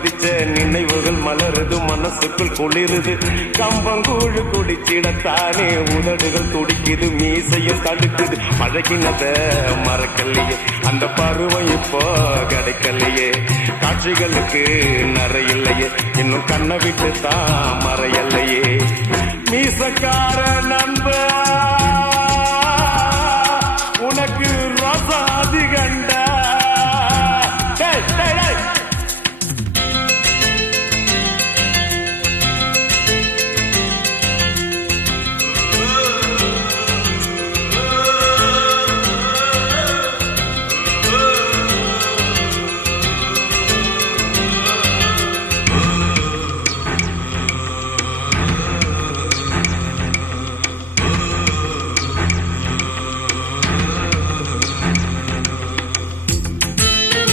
குதிச்ச நினைவுகள் மலருது, மனசுக்குள் குளிருது. கம்பங்கூழு குடிச்சிடத்தானே உதடுகள் துடிக்குது, மீசையும் தடுக்குது. பழகினத மறக்கலையே, அந்த பருவம் இப்போ கிடைக்கலையே. காட்சிகளுக்கு நிறையில்லையே, இன்னும் கண்ணை விட்டு தான் மறையல்லையே. மீசக்கார நண்பா